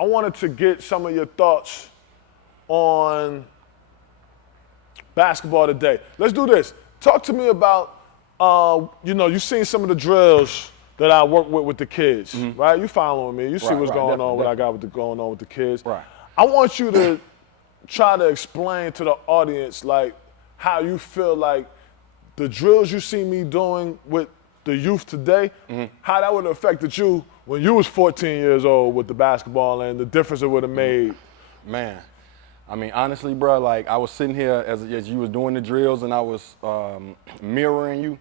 I wanted to get some of your thoughts on basketball today. Let's do this. Talk to me about, you've seen some of the drills that I work with the kids, right? You following me. You see what's going on, what I got going on with the kids. Right. I want you to try to explain to the audience, like, how you feel like the drills you see me doing with the youth today, how that would have affected you when you was 14 years old with the basketball and the difference it would have made. Man, I mean, honestly, bro, like I was sitting here as you was doing the drills and I was mirroring you.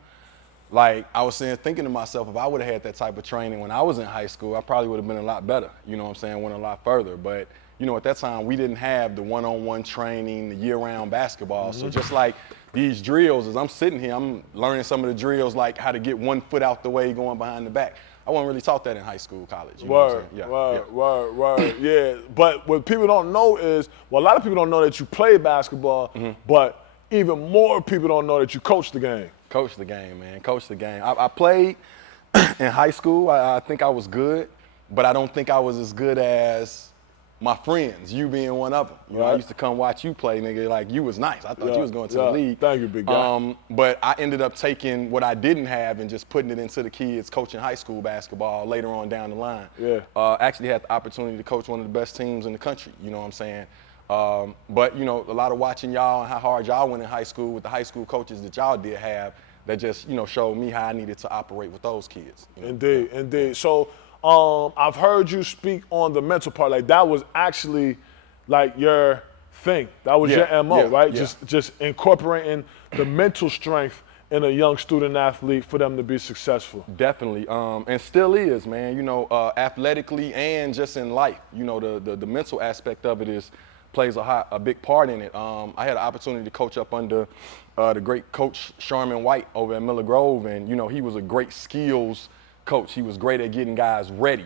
Like I was thinking to myself, if I would have had that type of training when I was in high school, I probably would have been a lot better. You know what I'm saying? Went a lot further. But at that time we didn't have the one-on-one training, the year-round basketball. So just like these drills, as I'm sitting here, I'm learning some of the drills, like how to get one foot out the way, going behind the back. I wasn't really taught that in high school, college. Word. Yeah. But what people don't know is, a lot of people don't know that you play basketball, but even more people don't know that you coach the game. Coach the game, man. Coach the game. I played in high school. I think I was good, but I don't think I was as good as my friends, you being one of them. You know, I used to come watch you play, nigga, like you was nice. I thought you was going to the league. Thank you, big guy. But I ended up taking what I didn't have and just putting it into the kids, coaching high school basketball later on down the line. Yeah. Actually had the opportunity to coach one of the best teams in the country, you know what I'm saying? But, a lot of watching y'all and how hard y'all went in high school with the high school coaches that y'all did have, that just, showed me how I needed to operate with those kids. Indeed. So I've heard you speak on the mental part. Like that was actually like your thing. That was your MO, right? Yeah. Just incorporating the mental strength in a young student athlete for them to be successful. Definitely, and still is, man. Athletically and just in life. The mental aspect of it plays a big part in it. I had an opportunity to coach up under the great coach Sharman White over at Miller Grove, and he was a great skills coach. He was great at getting guys ready.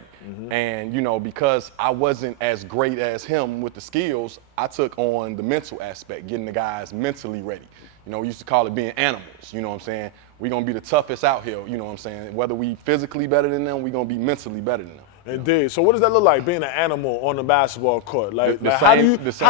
And, because I wasn't as great as him with the skills, I took on the mental aspect, getting the guys mentally ready. We used to call it being animals, you know what I'm saying? We're going to be the toughest out here, you know what I'm saying? Whether we physically better than them, we're going to be mentally better than them. Indeed. So what does that look like, being an animal on the basketball court? How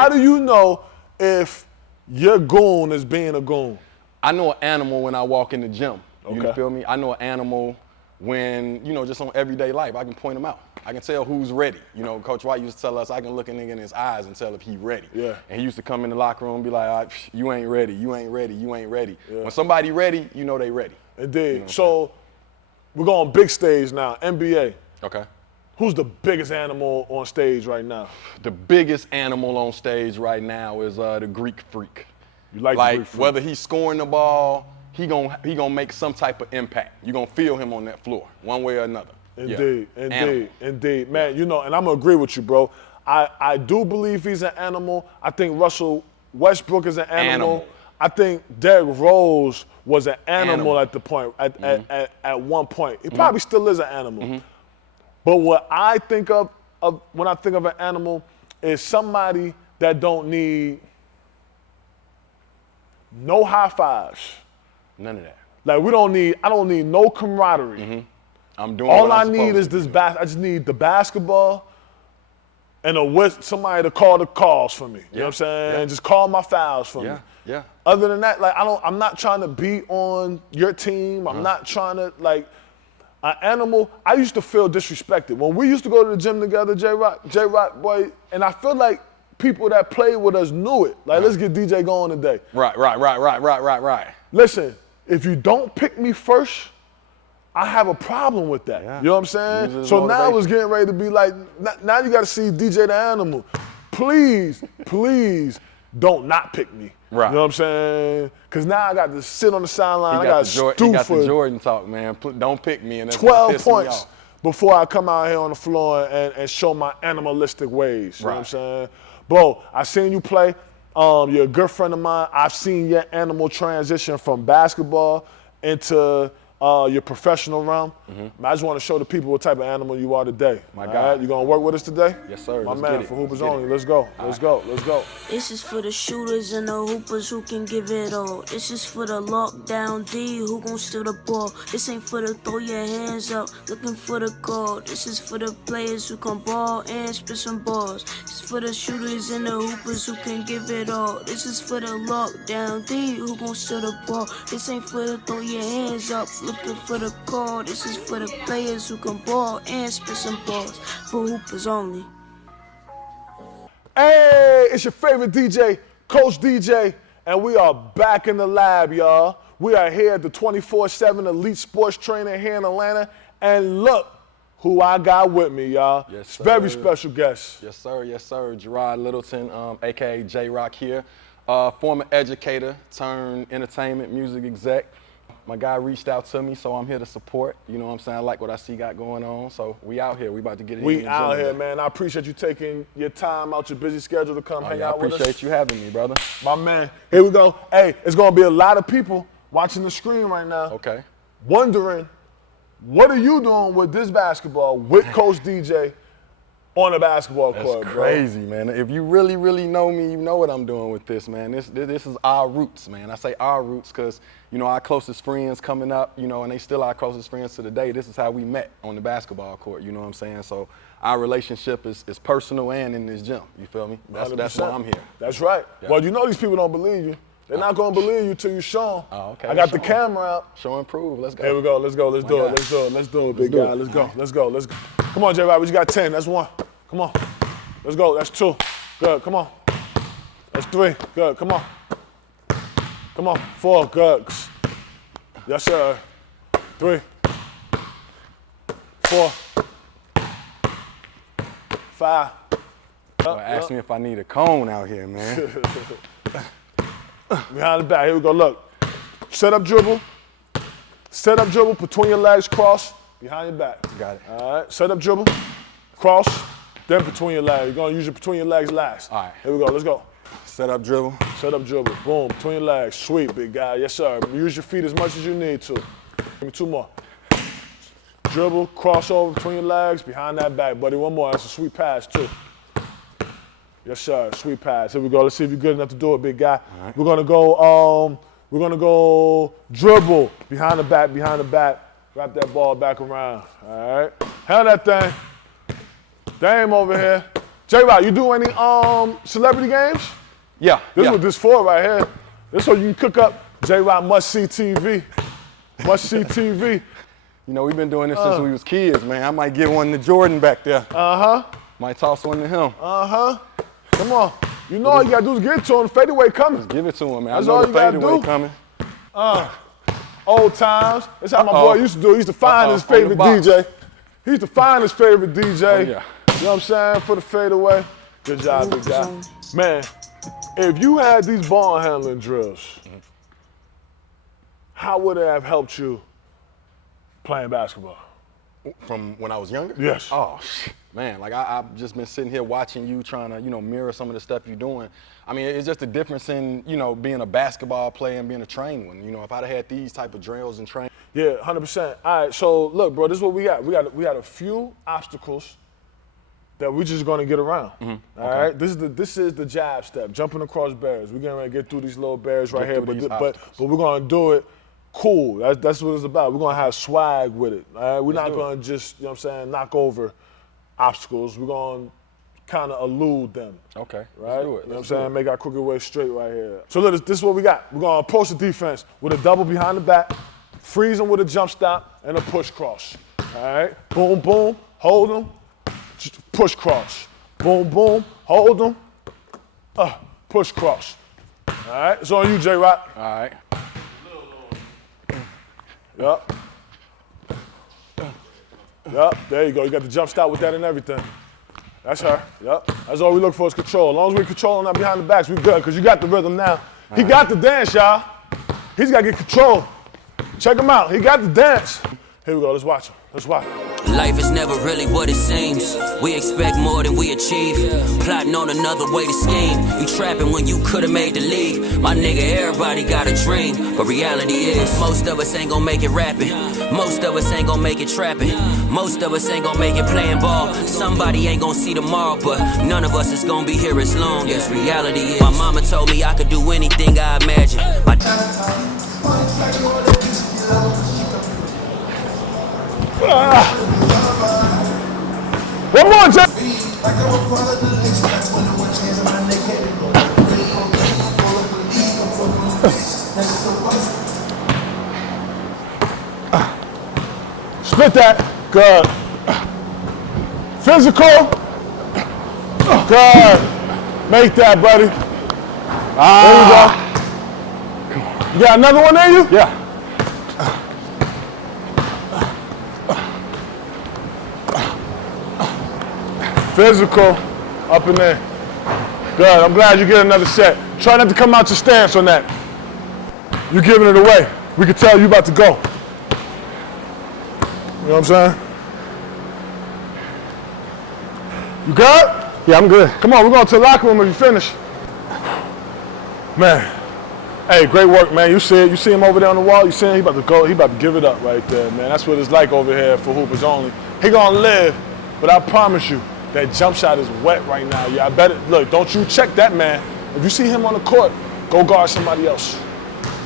do you know if your goon is being a goon? I know an animal when I walk in the gym. Okay. You feel me? I know an animal when, just on everyday life, I can point them out. I can tell who's ready. Coach White used to tell us I can look a nigga in his eyes and tell if he ready. Yeah. And he used to come in the locker room and be like, all right, you ain't ready, you ain't ready, you ain't ready. Yeah. When somebody ready, they ready. Indeed. So we're going big stage now, NBA. Okay. Who's the biggest animal on stage right now? The biggest animal on stage right now is the Greek Freak. You like the Greek Freak? Whether he's scoring the ball, he gonna make some type of impact. You're gonna feel him on that floor, one way or another. Indeed. Man, and I'm gonna agree with you, bro. I do believe he's an animal. I think Russell Westbrook is an animal. I think Derrick Rose was an animal at the point, at one point. He probably still is an animal. But what I think of when I think of an animal is somebody that don't need no high fives. None of that. Like I don't need no camaraderie. I'm doing all what I'm I need is this I just need the basketball and somebody to call the calls for me. You know what I'm saying? Yeah. Just call my fouls for me. Yeah. Other than that, I'm not trying to be on your team. I'm not trying to an animal. I used to feel disrespected. When we used to go to the gym together, J-Roc, boy, and I feel like people that played with us knew it. Let's get DJ going today. Right. Listen, if you don't pick me first, I have a problem with that. Yeah. You know what I'm saying? So now it's getting ready to be like, now you got to see DJ the animal. Please don't not pick me. Right. You know what I'm saying? Because now I got to sit on the sideline. He got the Jordan talk, man. Don't pick me. And that's 12 points before I come out here on the floor and show my animalistic ways. You know what I'm saying? Bro, I seen you play. You're a good friend of mine. I've seen your animal transition from basketball into your professional realm. I just want to show the people what type of animal you are today. My God. Right? You gonna work with us today? Yes, sir. My Let's man, get it. for Hoopers Let's get Only. it. Let's go. Let's go. Let's go. This is for the shooters and the hoopers who can give it all. This is for the lockdown D who gon' steal the ball. This ain't for the throw your hands up looking for the goal. This is for the players who can ball and spit some balls. This is for the shooters and the hoopers who can give it all. This is for the lockdown D who gon' steal the ball. This ain't for the throw your hands up looking for the goal. This is for the players who can ball and spit some balls. For Hoopers Only. Hey, it's your favorite DJ, Coach DJ, and we are back in the lab, y'all. We are here at the 24/7 Elite Sports Trainer here in Atlanta, and look who I got with me, y'all. Yes, sir. Very special guest. Yes, sir. Yes, sir. Jerrod Littleton, a.k.a. J-Roc here. Former educator turned entertainment music exec. My guy reached out to me, so I'm here to support. You know what I'm saying? I like what I see got going on, so we out here. We about to get it in. We out here, man. I appreciate you taking your time out your busy schedule to come hang out with us. I appreciate you having me, brother. My man, here we go. Hey, it's gonna be a lot of people watching the screen right now. Okay. Wondering, what are you doing with this basketball with Coach DJ on the basketball court, That's bro? crazy, man. If you really, really know me, you know what I'm doing with this, man. This is our roots, man. I say our roots because, you know, our closest friends coming up, you know, and they still our closest friends to the day. This is how we met on the basketball court, you know what I'm saying? So our relationship is personal and in this gym, you feel me? That's why 100%. I'm here. That's right. Yeah. Well, you know these people don't believe you. They're not gonna believe you till you show them. Oh, okay. I got Show the 'em. camera out. Show and prove. Let's go. Here we go. Let's go. Let's My do it. God. Let's do it. Let's do it, big do guy. it. Let's go. Let's go. Let's go. Come on, J.A.B. We just got 10. That's 1. Come on. Let's go. That's 2. Good. Come on. That's 3. Good. Come on. Come on. 4. Good. Yes, sir. 3. 4. 5. Ask me if I need a cone out here, man. Behind the back. Here we go. Look. Set up dribble. Set up dribble. Between your legs. Cross. Behind your back. Got it. All right. Set up dribble. Cross. Then between your legs. You're going to use your between your legs last. All right. Here we go. Let's go. Set up dribble. Set up dribble. Boom. Between your legs. Sweet, big guy. Yes, sir. Use your feet as much as you need to. Give me 2 more. Dribble. Crossover between your legs. Behind that back, buddy. 1 more. That's a sweet pass, too. Yes, sir. Sweet pass. Here we go. Let's see if you're good enough to do it, big guy. Right. We're gonna go dribble. Behind the back, behind the back. Wrap that ball back around. All right. Held that thing. Dame over here. J-Roc, you do any celebrity games? Yeah. This is yeah. what this for right here. This so you can cook up J-Roc must see TV. Must see TV. You know, we've been doing this since we was kids, man. I might give one to Jordan back there. Uh-huh. Might toss one to him. Uh-huh. Come on. You know all you gotta do is get it to him. Fadeaway coming. Give it to him, man. That's I know all the you gotta fadeaway do. coming. Old times. That's how my boy used to do it. He used to find his On the favorite box. DJ. He used to find his favorite DJ. Oh, yeah. You know what I'm saying? For the fadeaway. Good job, big guy. Man, if you had these ball handling drills, how would it have helped you playing basketball? From when I was younger? Yes. Oh, man, like I've just been sitting here watching you trying to, you know, mirror some of the stuff you're doing. I mean, it's just a difference in, you know, being a basketball player and being a trained one. You know, if I'd have had these type of drills and training. Yeah, 100%. All right, so look, bro, this is what we got. We got a few obstacles that we're just gonna get around. All right, this is the jab step, jumping across barriers. We're getting ready to get through these little barriers right here, through these but obstacles. we're gonna do it cool. That's what it's about. We're gonna have swag with it. All right, we're not do it. gonna just, you know what I'm saying, knock over obstacles. We're gonna kind of elude them. Okay, Right? let's do it. You know what I'm Let's do saying? it. Make our crooked way straight right here. So look, this is what we got. We're gonna approach the defense with a double behind the back, freeze them with a jump stop, and a push cross. All right? Boom, boom, hold them, push cross. Boom, boom, hold them, push cross. All right? It's on you, J-Roc. All right. Yup. Yup, there you go. You got the jump stop with that and everything. That's her. Yup. That's all we look for is control. As long as we're controlling that behind the backs, we good, because you got the rhythm now. He got the dance, y'all. He's got to get control. Check him out. He got the dance. Here we go. Let's watch him. Let's watch him. Life is never really what it seems. We expect more than we achieve. Plotting on another way to scheme. You trapping when you could've made the league. My nigga, everybody got a dream. But reality is, most of us ain't gon' make it rapping. Most of us ain't gon' make it trapping. Most of us ain't gon' make it playing ball. Somebody ain't gon' see tomorrow, but none of us is gon' be here as long as reality is. My mama told me I could do anything I imagine. One more, Jay. Split that. Good. Physical. Good. Make that, buddy. There you go. You got another one in you? Yeah. Physical. Up in there. Good. I'm glad you get another set. Try not to come out your stance on that. You're giving it away. We can tell you about to go. You know what I'm saying? You good? Yeah, I'm good. Come on, we're going to the locker room if you finish. Man, hey, great work, man. You see it? You see him over there on the wall? You see him? He about to go. He about to give it up right there, man. That's what it's like over here for Hoopers Only. He gonna live, but I promise you, that jump shot is wet right now. Yeah, I bet it. Look, don't you check that man. If you see him on the court, go guard somebody else.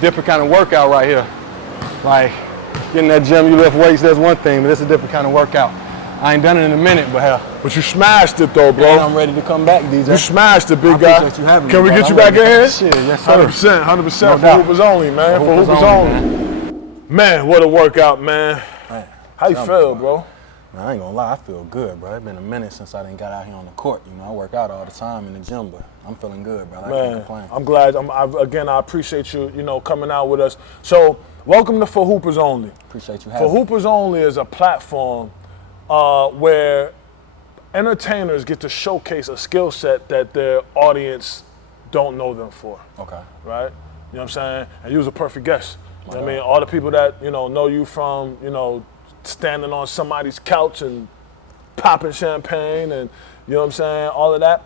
Different kind of workout right here. Like, getting that gym, you lift weights, that's one thing, but it's a different kind of workout. I ain't done it in a minute, but hell. But you smashed it though, bro. And I'm ready to come back, DJ. You smashed it, big guy. You having Can me, we bro. get you I'm back in ready. here? Shit, yes, sir. 100% No for Hoopers Only, man. For Hoopers Only. Man, what a workout, man. How you feel, bro? Man, I ain't gonna lie, I feel good, bro. It's been a minute since I done got out here on the court. You know, I work out all the time in the gym, but I'm feeling good, bro. I can't complain. I'm glad. I appreciate you, coming out with us. So, welcome to For Hoopers Only. Appreciate you having me. For Hoopers Only is a platform where entertainers get to showcase a skill set that their audience don't know them for. Okay. Right? You know what I'm saying? And you was a perfect guest. You know what I mean? All the people that, know you from, standing on somebody's couch and popping champagne and, you know what I'm saying, all of that.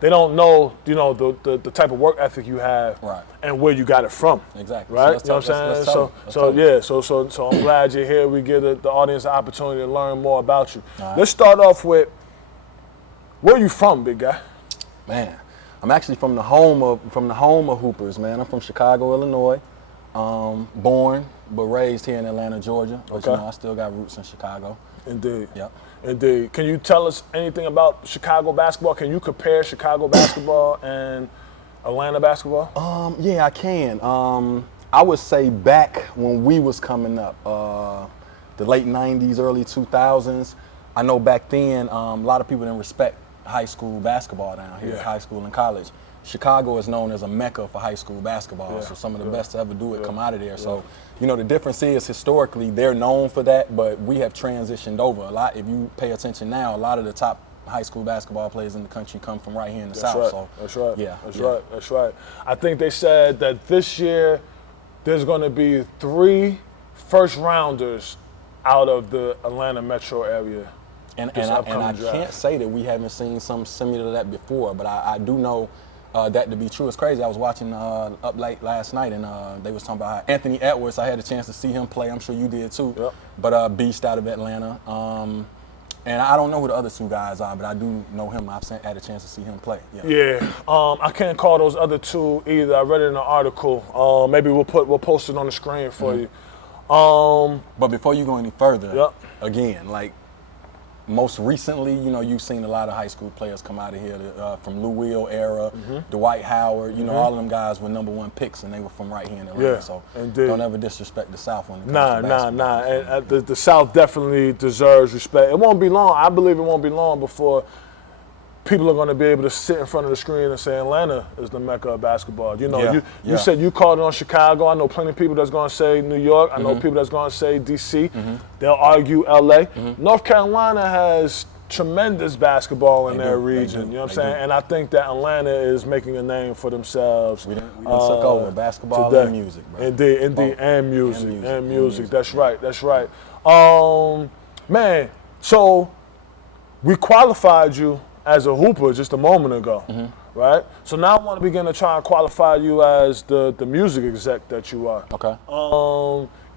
They don't know, the type of work ethic you have and where you got it from. Exactly. Right? You know what I'm saying? So I'm glad you're here. We give the audience an opportunity to learn more about you. Right. Let's start off with, where you from, big guy? Man, I'm actually from the home of Hoopers, man. I'm from Chicago, Illinois. Born but raised here in Atlanta, Georgia. But I still got roots in Chicago. Indeed. Yep. Indeed. Can you tell us anything about Chicago basketball? Can you compare Chicago basketball and Atlanta basketball? Yeah, I can. I would say back when we was coming up, the late 90s, early 2000s, I know back then a lot of people didn't respect high school basketball down here, high school and college. Chicago is known as a mecca for high school basketball, so some of the best to ever do it come out of there. So, the difference is historically they're known for that, but we have transitioned over a lot. If you pay attention now, a lot of the top high school basketball players in the country come from right here in the South. Right. So that's right. Yeah, That's right. I think they said that this year there's going to be 3 first-rounders out of the Atlanta metro area. And I can't say that we haven't seen something similar to that before, but I do know that to be true. It's crazy. I was watching Up Late last night, and they was talking about how Anthony Edwards. I had a chance to see him play. I'm sure you did too. Yep. But Beast out of Atlanta. And I don't know who the other 2 guys are, but I do know him. I've had a chance to see him play. I can't call those other 2 either. I read it in an article. Maybe we'll post it on the screen for you. But before you go any further, again, like most recently, you've seen a lot of high school players come out of here from Lou Will era, Dwight Howard. All of them guys were #1 picks, and they were from right here in Atlanta. So don't ever disrespect the South when it comes to basketball. And the South definitely deserves respect. It won't be long. I believe it won't be long before people are going to be able to sit in front of the screen and say Atlanta is the mecca of basketball. You said you called it on Chicago. I know plenty of people that's going to say New York. I know people that's going to say D.C. They'll argue L.A. North Carolina has tremendous basketball in their region. You know what I'm saying? And I think that Atlanta is making a name for themselves. We done took over basketball today. and music, bro. Indeed, and music. Music. That's right. Man, so we qualified you as a hooper just a moment ago, right? So now I want to begin to try and qualify you as the music exec that you are. Okay.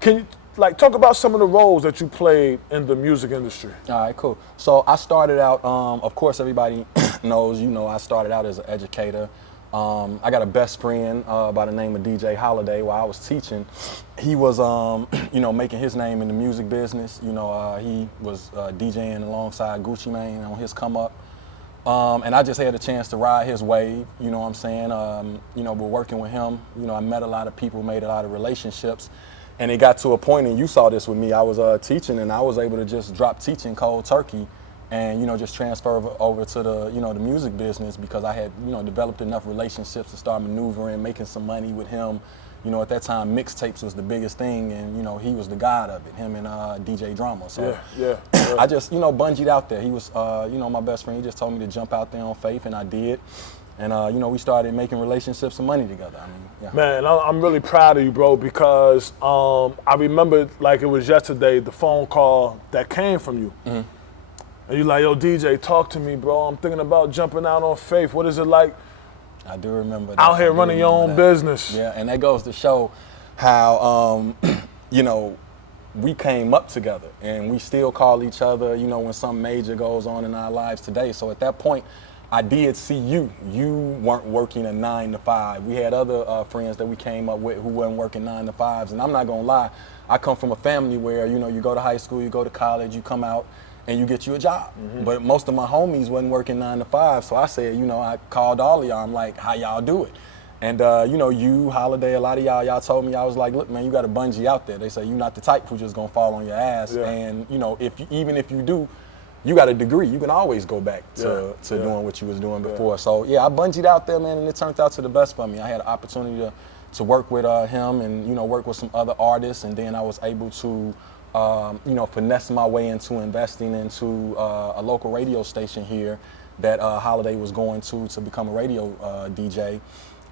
Can you talk about some of the roles that you played in the music industry? All right, cool. So I started out, of course, everybody knows, I started out as an educator. I got a best friend by the name of DJ Holiday. While I was teaching, he was, making his name in the music business. He was DJing alongside Gucci Mane on his come up. And I just had a chance to ride his wave, you know what I'm saying? We're working with him. I met a lot of people, made a lot of relationships. And it got to a point, and you saw this with me, I was teaching, and I was able to just drop teaching cold turkey and, just transfer over to the, the music business because I had, developed enough relationships to start maneuvering, making some money with him. At that time, mixtapes was the biggest thing, and, he was the god of it, him and DJ Drama. So Yeah. I just, bungeed out there. He was, my best friend. He just told me to jump out there on faith, and I did. And, we started making relationships and money together. Man, I'm really proud of you, bro, because I remember like it was yesterday, the phone call that came from you. And you're like, yo, DJ, talk to me, bro. I'm thinking about jumping out on faith. What is it like? I do remember that. Out here running your own business. Yeah, and that goes to show how, we came up together and we still call each other, when something major goes on in our lives today. So at that point, I did see you. You weren't working a 9 to 5. We had other friends that we came up with who weren't working 9 to 5s. And I'm not gonna lie, I come from a family where, you go to high school, you go to college, you come out and you get you a job. But most of my homies wasn't working 9 to 5. So I said, I called all of y'all. I'm like, how y'all do it? And, you, Holiday, a lot of y'all told me, I was like, look, man, you got to bungee out there. They say you're not the type who's just gonna fall on your ass. Yeah. And, even if you do, you got a degree. You can always go back to doing what you was doing before. So, yeah, I bungeed out there, man, and it turned out to the best for me. I had an opportunity to work with him and, work with some other artists. And then I was able to, finesse my way into investing into a local radio station here that Holiday was going to become a radio DJ.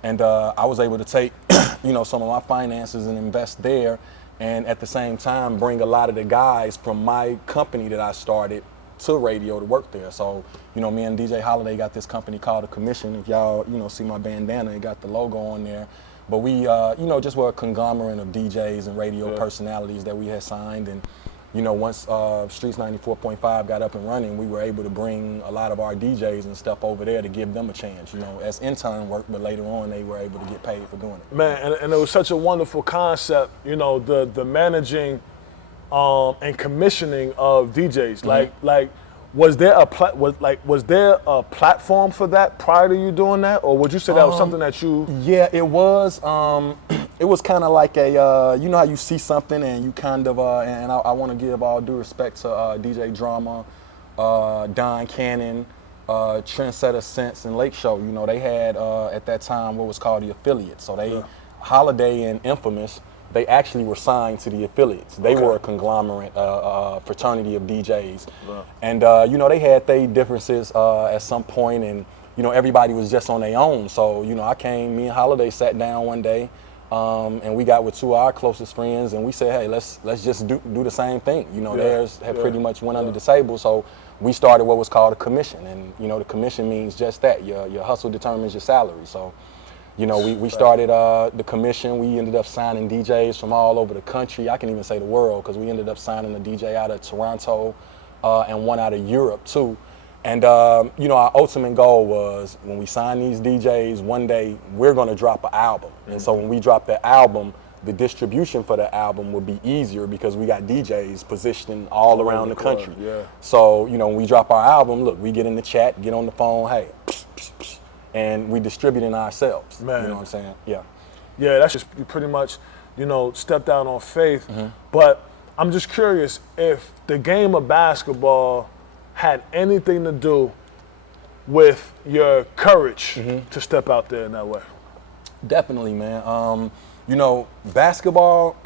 And I was able to take, some of my finances and invest there. And at the same time, bring a lot of the guys from my company that I started to radio to work there. So, me and DJ Holiday got this company called The Commission. If y'all, see my bandana, it got the logo on there. But we, just were a conglomerate of DJs and radio personalities that we had signed. And, once Streets 94.5 got up and running, we were able to bring a lot of our DJs and stuff over there to give them a chance, as intern work, but later on they were able to get paid for doing it. Man, and it was such a wonderful concept, the managing and commissioning of DJs. Like, was there a platform for that prior to you doing that, or would you say that was something that you? Yeah, it was. It was kind of like a, how you see something and you kind of, and I want to give all due respect to DJ Drama, Don Cannon, Trendsetter Sense, and Lake Show. They had at that time what was called the affiliates. So they, Holiday and Infamous, they actually were signed to the affiliates. They were a conglomerate fraternity of DJs. Right. And, they had their differences at some point, and, everybody was just on their own. So, me and Holiday sat down one day, and we got with two of our closest friends, and we said, hey, let's just do the same thing. Theirs had pretty much went under the table, so we started what was called a commission. And, the commission means just that. Your hustle determines your salary. So, we started the commission. We ended up signing DJs from all over the country. I can even say the world, because we ended up signing a DJ out of Toronto and one out of Europe too. And our ultimate goal was, when we sign these DJs, one day we're going to drop an album. And so when we drop the album, the distribution for the album would be easier because we got DJs positioned all around the country. Yeah. So, when we drop our album, look, we get in the chat, get on the phone, hey, and we distributing ourselves. Man. You know what I'm saying? Yeah. Yeah, that's just pretty much, stepped out on faith. But I'm just curious if the game of basketball had anything to do with your courage to step out there in that way. Definitely, man. Basketball,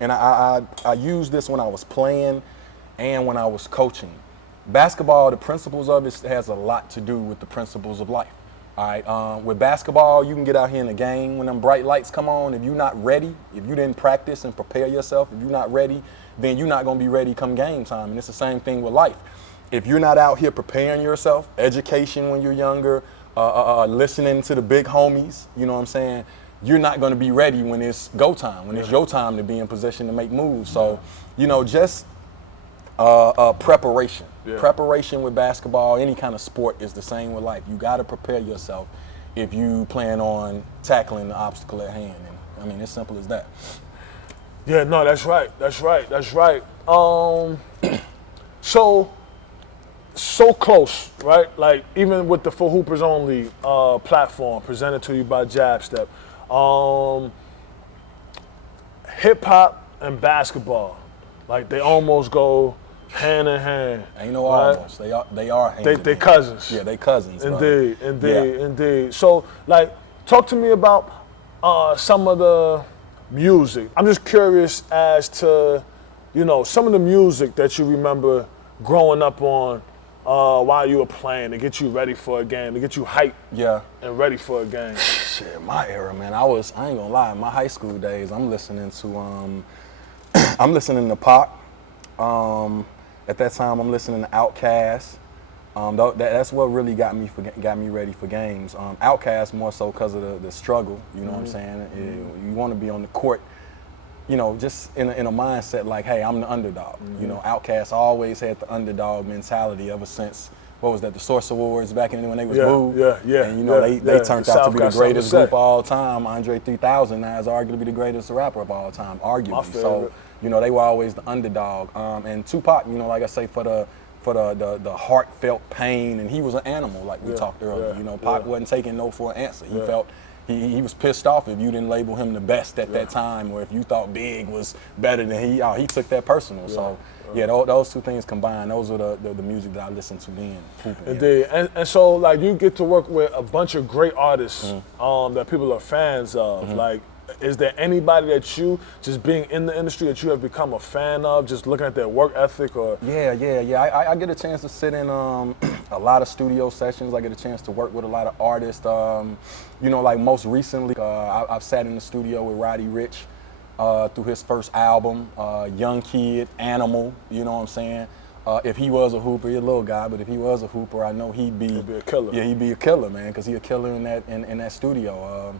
and I used this when I was playing and when I was coaching. Basketball, the principles of it has a lot to do with the principles of life. All right, with basketball, you can get out here in the game when them bright lights come on. If you're not ready, if you didn't practice and prepare yourself, if you're not ready, then you're not going to be ready come game time. And it's the same thing with life. If you're not out here preparing yourself, education when you're younger, listening to the big homies, you know what I'm saying, you're not going to be ready when it's go time, when it's your time to be in position to make moves. So, you know, just preparation. Yeah. Preparation with basketball, any kind of sport is the same with life. You got to prepare yourself if you plan on tackling the obstacle at hand. And I mean, it's simple as that. Yeah, no, that's right. So close, right? Like, even with the For Hoopers Only platform presented to you by Jab Step, hip-hop and basketball, like, they almost go hand in hand. Ain't no right? almost. They are hand in hand. They cousins. Yeah, they cousins. Indeed. So, like, talk to me about some of the music. I'm just curious as to, you know, some of the music that you remember growing up on while you were playing to get you ready for a game, to get you hyped and ready for a game. Shit, my era, man. I ain't gonna lie, in my high school days, I'm listening to Pac. At that time, I'm listening to Outkast. That's what really got me ready for games. Outkast more so because of the struggle. You know what I'm saying? You want to be on the court, you know, just in a mindset like, hey, I'm the underdog. You know, Outkast always had the underdog mentality ever since. What was that? The Source Awards back in when they was booed. Yeah. And you know they turned out to be the greatest group of all time. Andre 3000 now is arguably the greatest rapper of all time, arguably. So you know they were always the underdog. And Tupac, you know, like I say, for the heartfelt pain, and he was an animal, like we talked earlier. You know, Pac wasn't taking no for an answer. He felt he was pissed off if you didn't label him the best at that time, or if you thought Big was better than he took that personal. So those two things combined, those were the music that I listened to then. Indeed. And so, like, you get to work with a bunch of great artists that people are fans of. Like, is there anybody that you, just being in the industry, that you have become a fan of, just looking at their work ethic? Or Yeah. I get a chance to sit in a lot of studio sessions. I get a chance to work with a lot of artists. You know, like most recently, I've sat in the studio with Roddy Ricch through his first album, Young Kid, Animal, you know what I'm saying? If he was a hooper, he's a little guy, but if he was a hooper, I know he'd be a killer. Yeah, he'd be a killer, man, because he's a killer in that studio.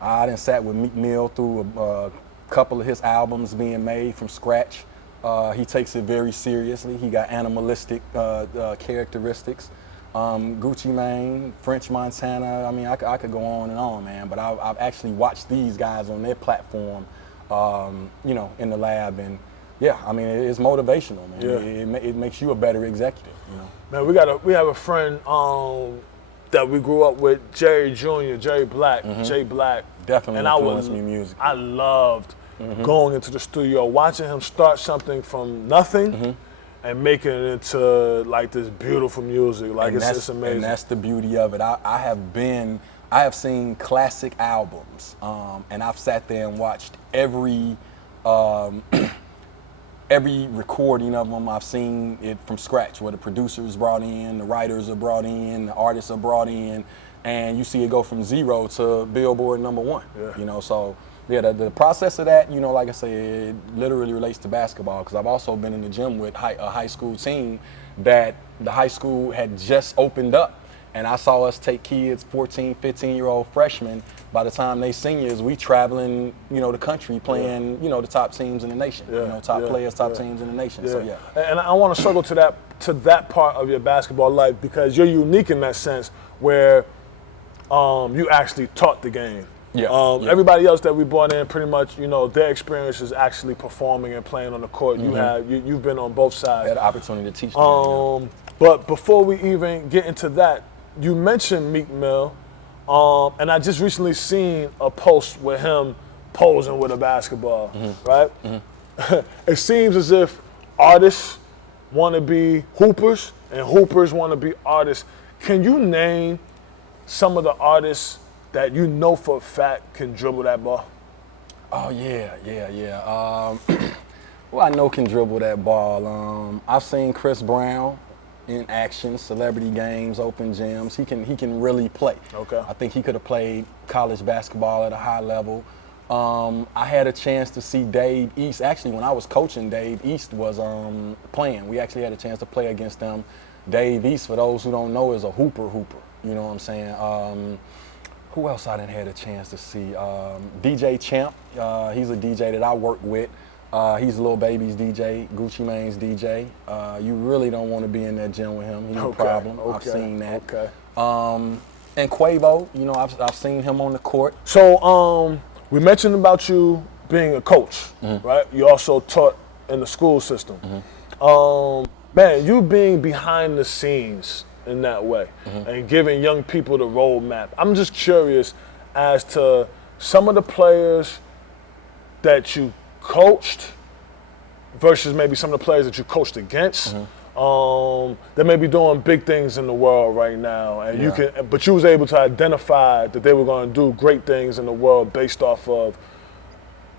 I done sat with Meek Mill through a couple of his albums being made from scratch. He takes it very seriously. He got animalistic characteristics. Gucci Mane, French Montana. I mean, I could go on, man. But I've actually watched these guys on their platform, you know, in the lab, and yeah, I mean, it's motivational, man. Yeah. It makes you a better executive, you know. Man, we have a friend that we grew up with, Jerry Jr., Jerry Black, Jay Black. Definitely influenced me music. I loved going into the studio, watching him start something from nothing and making it into like this beautiful music. Like, it's amazing. And that's the beauty of it. I have seen classic albums, and I've sat there and watched every recording of them. I've seen it from scratch, where the producers brought in, the writers are brought in, the artists are brought in, and you see it go from 0 to Billboard #1. You know, so yeah, the process of that, you know, like I say, it literally relates to basketball, because I've also been in the gym with a high school team that the high school had just opened up, and I saw us take kids, 14, 15-year-old freshmen. By the time they seniors, we traveling, you know, the country playing, you know, the top teams in the nation. You know, top players, top teams in the nation. So yeah. And I want to circle to that part of your basketball life, because you're unique in that sense, where you actually taught the game. Everybody else that we brought in, pretty much, you know, their experience is actually performing and playing on the court. You've been on both sides. I had the opportunity to teach them. But before we even get into that, you mentioned Meek Mill, and I just recently seen a post with him posing with a basketball, right? It seems as if artists want to be hoopers and hoopers want to be artists. Can you name some of the artists that you know for a fact can dribble that ball? Oh, yeah. Well, I know can dribble that ball. I've seen Chris Brown in action, celebrity games, open gyms. He can really play. Okay. I think he could have played college basketball at a high level. I had a chance to see Dave East. Actually, when I was coaching, Dave East was playing. We actually had a chance to play against them. Dave East, for those who don't know, is a hooper. You know what I'm saying? Who else I didn't had a chance to see? DJ Champ. He's a DJ that I work with. He's Lil Baby's DJ, Gucci Mane's DJ. You really don't want to be in that gym with him. He's no problem. I've seen that. Okay. And Quavo, you know, I've seen him on the court. So we mentioned about you being a coach, right? You also taught in the school system. Man, you being behind the scenes in that way and giving young people the roadmap. I'm just curious as to some of the players that you coached versus maybe some of the players that you coached against. They may be doing big things in the world right now, and but you was able to identify that they were going to do great things in the world based off of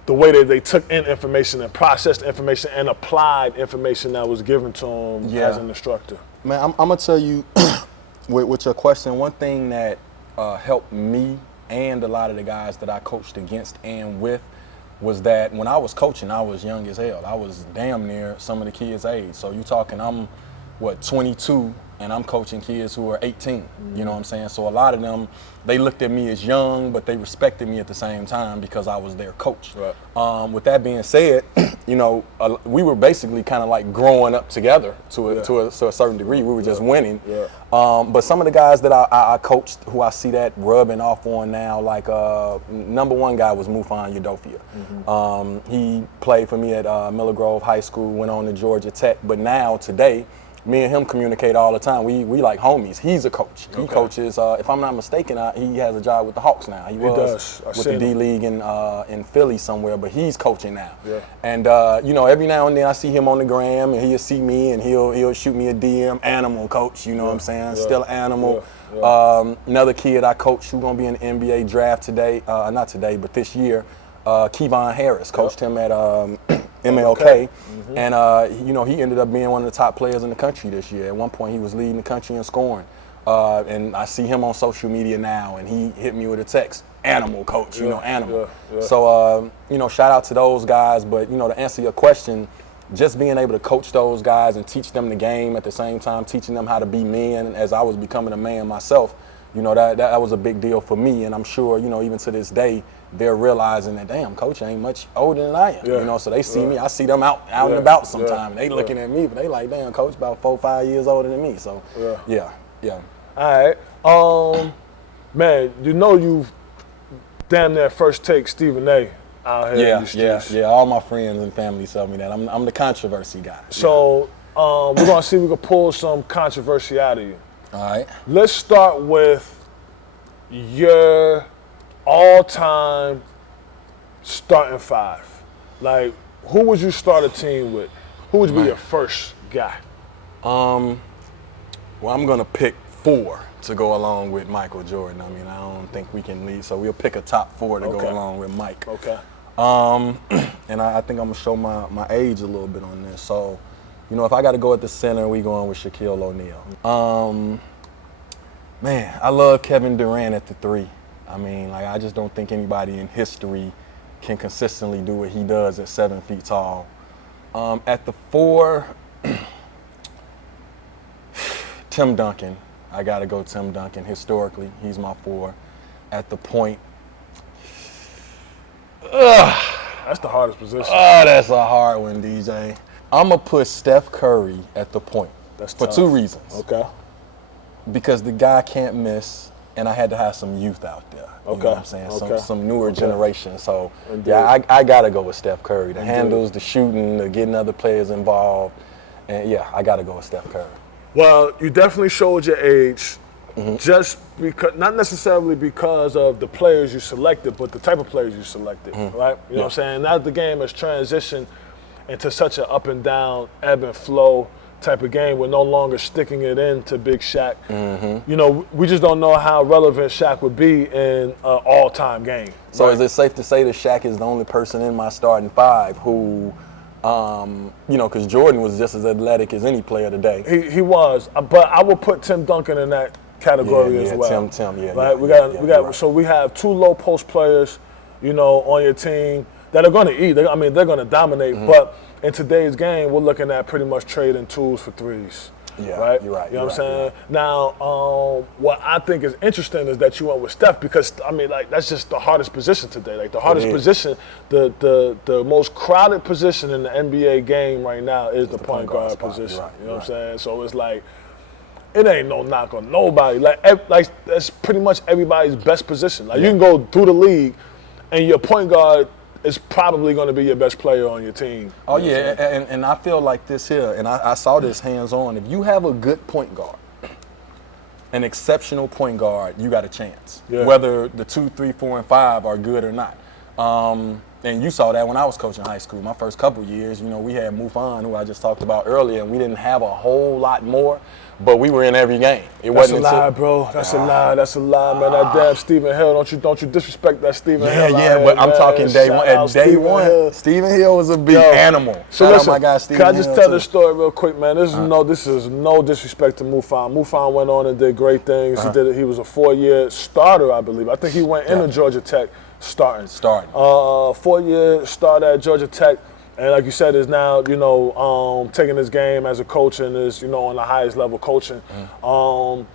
the way that they took in information and processed information and applied information that was given to them as an instructor. Man, I'm gonna tell you with your question, one thing that helped me and a lot of the guys that I coached against and with was that when I was coaching, I was young as hell. I was damn near some of the kids' age. So you talking, I'm 22, and I'm coaching kids who are 18. You know what I'm saying? So a lot of them, they looked at me as young, but they respected me at the same time because I was their coach. Right. With that being said, you know, we were basically kind of like growing up together to a certain degree. We were just winning. Yeah. But some of the guys that I coached who I see that rubbing off on now, like number one guy was Mufan Yadofia. He played for me at Miller Grove High School, went on to Georgia Tech, but now today, me and him communicate all the time. We like homies. He's a coach. He coaches, if I'm not mistaken, he has a job with the Hawks now. He was with the D-League in Philly somewhere, but he's coaching now. Yeah. And, you know, every now and then I see him on the gram, and he'll see me, and he'll shoot me a DM. Animal coach, you know what I'm saying? Still animal. Another kid I coach who's going to be in the NBA draft today, not today, but this year, Kevon Harris. Coached him at MLK, and you know, he ended up being one of the top players in the country this year. At one point, he was leading the country in scoring, and I see him on social media now, and he hit me with a text, "Animal coach," you know, animal. So you know, shout out to those guys. But you know, to answer your question, just being able to coach those guys and teach them the game at the same time, teaching them how to be men as I was becoming a man myself, you know, that was a big deal for me. And I'm sure, you know, even to this day, they're realizing that, damn, coach ain't much older than I am. You know, so they see me, I see them out and about sometime. They looking at me, but they like, damn, coach about 4 or 5 years older than me. So yeah. All right. Man, you know you've damn near first take Stephen A. out here in the streets. Yeah. All my friends and family tell me that. I'm the controversy guy. So we're gonna see if we can pull some controversy out of you. All right. Let's start with your all-time starting five. Like, who would you start a team with? Who would be your first guy? Well, I'm gonna pick 4 to go along with Michael Jordan. I mean, I don't think we can lead, so we'll pick a top 4 to go along with Mike. Okay. And I think I'm gonna show my age a little bit on this. So, you know, if I got to go at the center, we going with Shaquille O'Neal. Man, I love Kevin Durant at the 3. I mean, like, I just don't think anybody in history can consistently do what he does at 7 feet tall. At the 4, Tim Duncan. I got to go Tim Duncan. Historically, he's my 4. At the point, that's the hardest position. Oh, that's a hard one, DJ. I'm going to put Steph Curry at the point. That's for tough. 2 reasons. Okay. Because the guy can't miss, and I had to have some youth out there. You know what I'm saying? Some newer generation. So, I got to go with Steph Curry. The handles, the shooting, the getting other players involved. And, I got to go with Steph Curry. Well, you definitely showed your age, just because, not necessarily because of the players you selected, but the type of players you selected, right? You know what I'm saying? Now the game has transitioned into such an up and down, ebb and flow type of game. We're no longer sticking it into Big Shaq. You know, we just don't know how relevant Shaq would be in an all-time game. So is it safe to say that Shaq is the only person in my starting 5 who, you know, because Jordan was just as athletic as any player today. He was, but I would put Tim Duncan in that category as well. Tim, right? We got. So we have 2 low post players. on your team that are going to eat. They're going to dominate. Mm-hmm. But in today's game, we're looking at pretty much trading twos for threes. Yeah, right? You're right. You know what I'm saying? Now, what I think is interesting is that you went with Steph because, that's just the hardest position today. Like, the hardest position, the most crowded position in the NBA game right now is the point guard position. Right, you know what I'm saying? So it's like, it ain't no knock on nobody. Like that's pretty much everybody's best position. Like, you can go through the league and your point guard is probably going to be your best player on your team. Oh, yeah, and I feel like this here, and I saw this hands-on. If you have a good point guard, an exceptional point guard, you got a chance. Yeah. Whether the 2, 3, 4, and 5 are good or not. And you saw that when I was coaching high school. My first couple years, we had Mufan, who I just talked about earlier, and we didn't have a whole lot more, but we were in every game. That's a lie, bro. That's a lie. That's a lie, man. That damn Stephen Hill. Don't you disrespect that Stephen Hill? Yeah, but I'm talking day one. At day one, Stephen Hill was a big animal. So listen, my guy Stephen can I just Hill tell too. this story real quick, man? This is no disrespect to Mufan. Mufan went on and did great things. He was a 4-year starter, I believe. I think he went into Georgia Tech starting. 4-year starter at Georgia Tech. And like you said, is now, taking his game as a coach and is, on the highest level coaching. But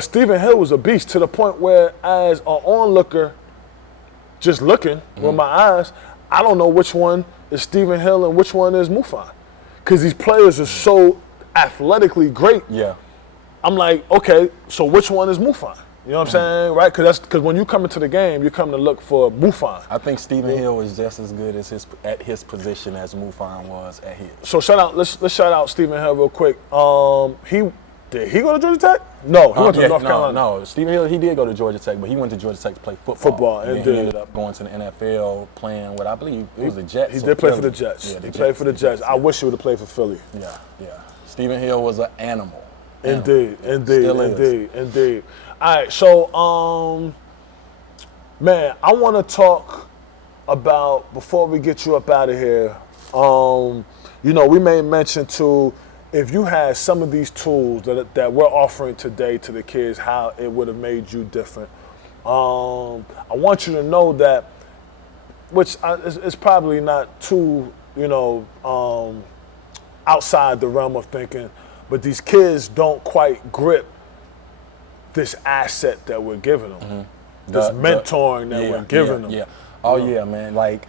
Stephen Hill was a beast to the point where, as an onlooker, just looking with my eyes, I don't know which one is Stephen Hill and which one is Mufan. Because these players are so athletically great. Yeah. I'm like, okay, so which one is Mufan? You know what I'm saying, right? Because when you come into the game, you come to look for Mufan. I think Stephen Hill is just as good as at his position as Mufan was at his. So let's shout out Stephen Hill real quick. Did he go to Georgia Tech? No, he went to North Carolina. No, Stephen Hill, he did go to Georgia Tech, but he went to Georgia Tech to play football. And he ended up going to the NFL, playing what I believe it was the Jets. He did play for the Jets. Yeah, he played for the Jets. I wish he would have played for Philly. Yeah. Stephen Hill was an animal. Indeed. All right, so, man, I want to talk about, before we get you up out of here, we made mention to, if you had some of these tools that we're offering today to the kids, how it would have made you different. I want you to know that, which is probably not too, outside the realm of thinking, but these kids don't quite grip this asset that we're giving them, this mentoring that we're giving them. Yeah. Oh, yeah, man. Like,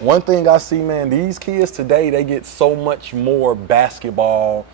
one thing I see, man, these kids today, they get so much more basketball,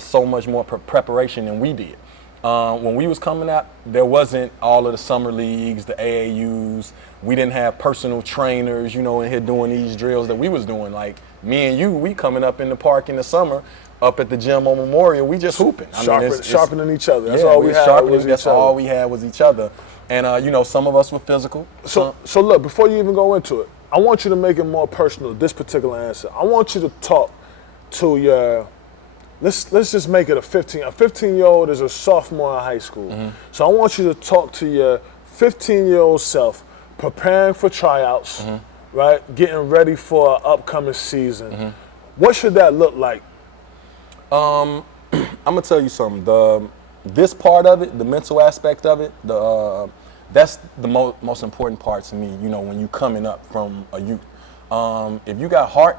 so much more preparation than we did. When we was coming out, there wasn't all of the summer leagues, the AAUs. We didn't have personal trainers, in here doing these drills that we was doing. Like, me and you, we coming up in the park in the summer, up at the gym on Memorial, we just hooping. Sharpening each other. That's all we had. That's all we had was each other. And, some of us were physical. So look, before you even go into it, I want you to make it more personal, this particular answer. I want you to talk to your, let's just make it a 15-year-old is a sophomore in high school. So I want you to talk to your 15-year-old self, preparing for tryouts, right? Getting ready for an upcoming season. What should that look like? I'm gonna tell you something. This part of it, the mental aspect of it, that's the most important part to me. When you coming up from a youth, if you got heart,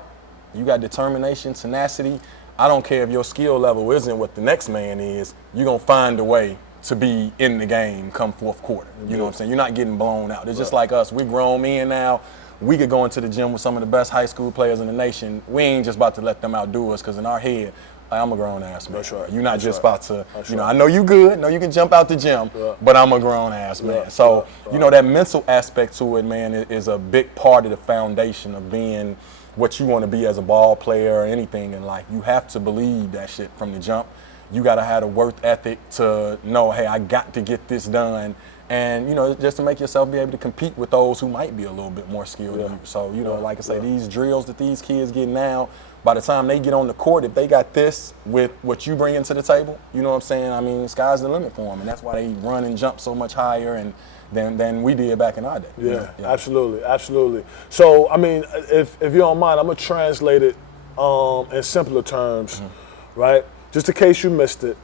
you got determination, tenacity. I don't care if your skill level isn't what the next man is. You're gonna find a way to be in the game come fourth quarter. You know what I'm saying? You're not getting blown out. It's just like us. We're grown men now. We could go into the gym with some of the best high school players in the nation. We ain't just about to let them outdo us, because in our head, I'm a grown ass man. That's right. You're not just about to, I know you good, know you can jump out the gym, but I'm a grown ass man. So, that mental aspect to it, man, is a big part of the foundation of being what you want to be as a ball player or anything in life. You have to believe that shit from the jump. You got to have the work ethic to know, hey, I got to get this done. And, just to make yourself be able to compete with those who might be a little bit more skilled than you. So, like I say, these drills that these kids get now, by the time they get on the court, if they got this with what you bring into the table, you know what I'm saying? I mean, sky's the limit for them. And that's why they run and jump so much higher than we did back in our day. Yeah, absolutely. So, I mean, if you don't mind, I'm going to translate it in simpler terms, right? Just in case you missed it.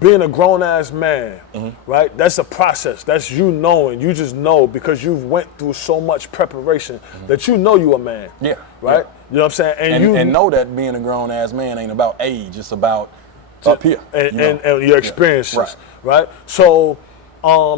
being a grown-ass man, right? That's a process. That's you knowing. You just know because you've went through so much preparation that you know you a man. Yeah. Right? Yeah. You know what I'm saying? And know that being a grown-ass man ain't about age. It's about up here. And your experiences, right? So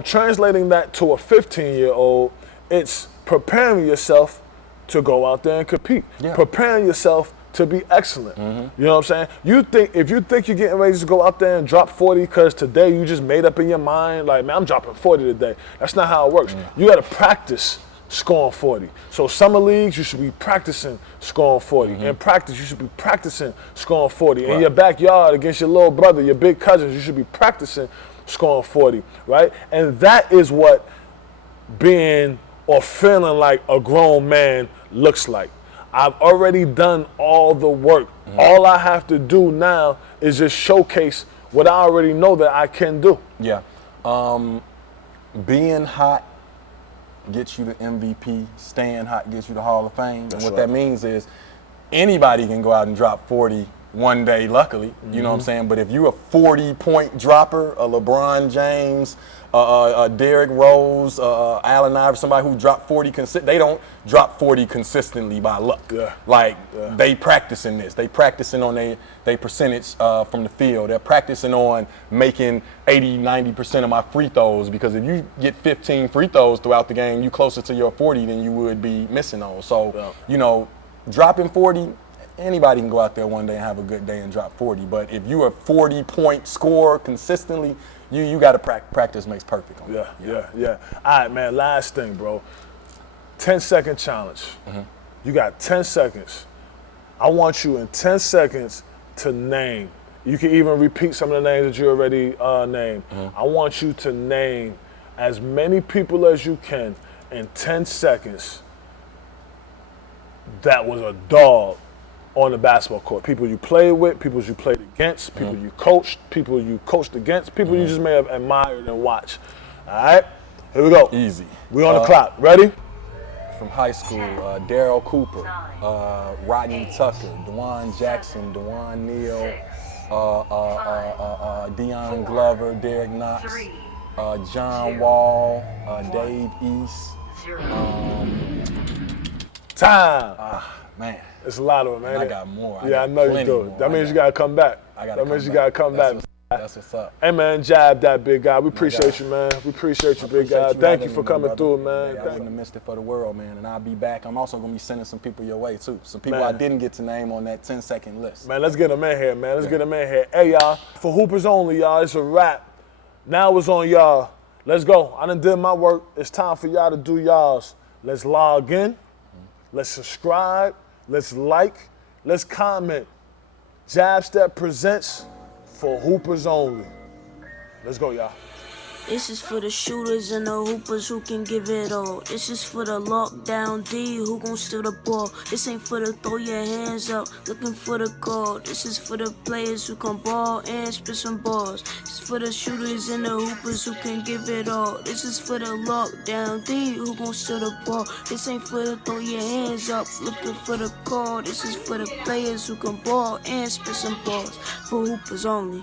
translating that to a 15-year-old, it's preparing yourself to go out there and compete. Yeah. Preparing yourself to be excellent. You know what I'm saying? If you think you're getting ready to go out there and drop 40 because today you just made up in your mind, like, man, I'm dropping 40 today. That's not how it works. You got to practice scoring 40. So summer leagues, you should be practicing scoring 40. In practice, you should be practicing scoring 40. In your backyard against your little brother, your big cousins, you should be practicing scoring 40, right? And that is what being or feeling like a grown man looks like. I've already done all the work. All I have to do now is just showcase what I already know that I can do. Yeah. Being hot gets you the MVP. Staying hot gets you the Hall of Fame. And what that means is anybody can go out and drop 40 one day, luckily. You know what I'm saying? But if you're a 40-point dropper, a LeBron James, Derrick Rose, Allen Iverson, somebody who dropped 40 they don't drop 40 consistently by luck. They practicing this. They practicing on they percentage from the field. They're practicing on making 80-90% of my free throws, because if you get 15 free throws throughout the game, you closer to your 40 than you would be missing those. So, you know, dropping 40, anybody can go out there one day and have a good day and drop 40. But if you're a 40-point scorer consistently, you got to practice makes perfect. Yeah. All right, man, last thing, bro. 10-second challenge. You got 10 seconds. I want you in 10 seconds to name. You can even repeat some of the names that you already named. I want you to name as many people as you can in 10 seconds that was a dog on the basketball court. People you played with, people you played against, people you coached against, people you just may have admired and watched. All right? Here we go. Easy. We on the clock. Ready? From high school, Daryl Cooper, Rodney Tucker, Dwan Jackson, Dewan Neal, Deion Glover, Derek Knox, John Wall, Dave East. Time. Man. It's a lot of them, man. I got more. I know you do. That means you got to come back. That means you got to come back. That's what's up. Hey, man, J.A.B, that big guy. We appreciate you, man. We appreciate you, big guy. Thank you for coming through, man. I wouldn't have missed it for the world, man. And I'll be back. I'm also going to be sending some people your way, too. Some people I didn't get to name on that 10-second list. Man, let's get them in here, man. Let's get them in here. Hey, y'all, for Hoopers Only, y'all, it's a wrap. Now it's on y'all. Let's go. I done did my work. It's time for y'all to do y'all's. Let's log in. Let's subscribe. Let's like. Let's comment. Jab Step presents for Hoopers Only. Let's go, y'all. This is for the shooters and the hoopers who can give it all. This is for the lockdown D who gon' steal the ball. This ain't for the throw your hands up looking for the goal. This is for the players who can ball and spit some balls. This is for the shooters and the hoopers who can give it all. This is for the lockdown D who gon' steal the ball. This ain't for the throw your hands up looking for the call. This is for the players who can ball and spit some balls. For Hoopers Only.